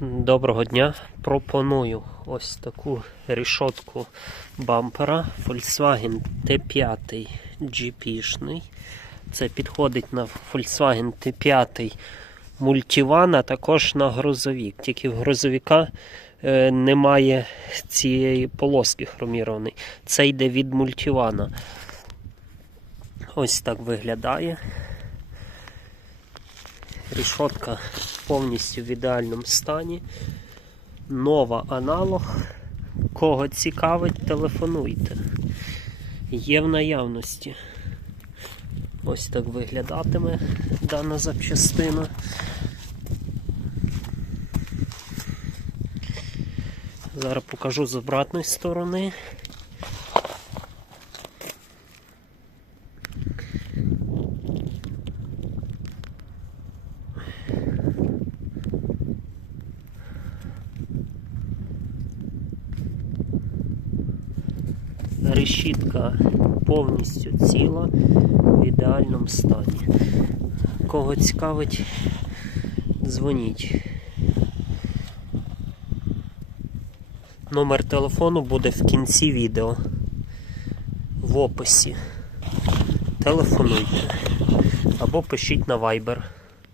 Доброго дня. Пропоную ось таку рішотку бампера Volkswagen T5 GP-шний. Це підходить на Volkswagen T5 Multivan, а також на грузовик. Тільки в грузовика е, немає цієї полоски хромірованої. Це йде від Multivan. Ось так виглядає. Рішотка повністю в ідеальному стані. Нова аналог. Кого цікавить, телефонуйте. Є в наявності. Ось так виглядатиме дана запчастина. Зараз покажу з обратної сторони. Решітка повністю ціла в ідеальному стані. Кого цікавить, дзвоніть. Номер телефону буде в кінці відео. В описі. Телефонуйте або пишіть на Viber.